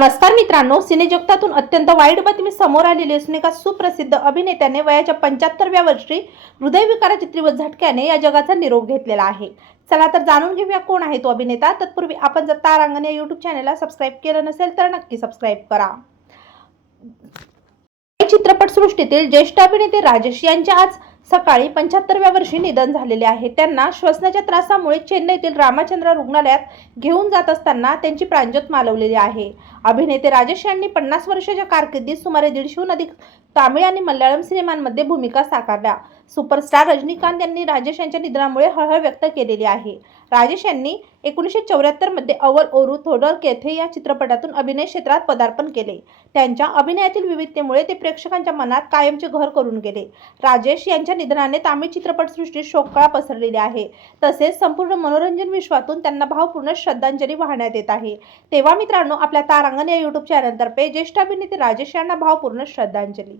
नमस्कार मित्रांनो सिनेजगतातून अत्यंत वाईट बातमी समोर आलेली असून एका सुप्रसिद्ध अभिनेत्याने वयाच्या पंच्याहत्तरव्या वर्षी हृदयविकाराच्या तीव्र झटक्याने या जगाचा निरोप घेतलेला आहे. चला तर जाणून घेऊया कोण आहे तो अभिनेता. तत्पूर्वी आपण जर तारांगण या यूट्यूब चॅनलला सबस्क्राईब केलं नसेल तर नक्की सबस्क्राईब करा. चित्रपटसृष्टीतील ज्येष्ठ अभिनेते राजेश यांच्या आज सकाळी पंच्याहत्तरव्या वर्षी निधन झालेले आहे. त्यांना श्वसनाच्या त्रासामुळे चेन्नईतील रामचंद्र रुग्णालयात घेऊन जात असताना त्यांची प्राणज्योत मालवलेली आहे. अभिनेते राजेश यांनी पन्नास वर्षाच्या कारकिर्दीत सुमारे दीडशेहून अधिक तामिळ आणि मल्याळम सिनेमांमध्ये भूमिका साकारल्या. सुपरस्टार रजनीकांत यांनी राजेश यांच्या निधनामुळे हळहळ व्यक्त केलेली आहे. राजेश यांनी एकोणीसशे चौऱ्याहत्तरमध्ये अवल ओरू थोडर केथे या चित्रपटातून अभिनय क्षेत्रात पदार्पण केले. त्यांच्या अभिनयातील विविधतेमुळे ते प्रेक्षकांच्या मनात कायमचे घर करून गेले. राजेश यांच्या निधनाने तामिळ चित्रपटसृष्टीत शोककळा पसरलेली आहे. तसेच संपूर्ण मनोरंजन विश्वातून त्यांना भावपूर्ण श्रद्धांजली वाहण्यात येत आहे. तेव्हा मित्रांनो आपल्या तारांगण या युट्यूब चॅनलतर्फे ज्येष्ठ अभिनेते राजेश यांना भावपूर्ण श्रद्धांजली.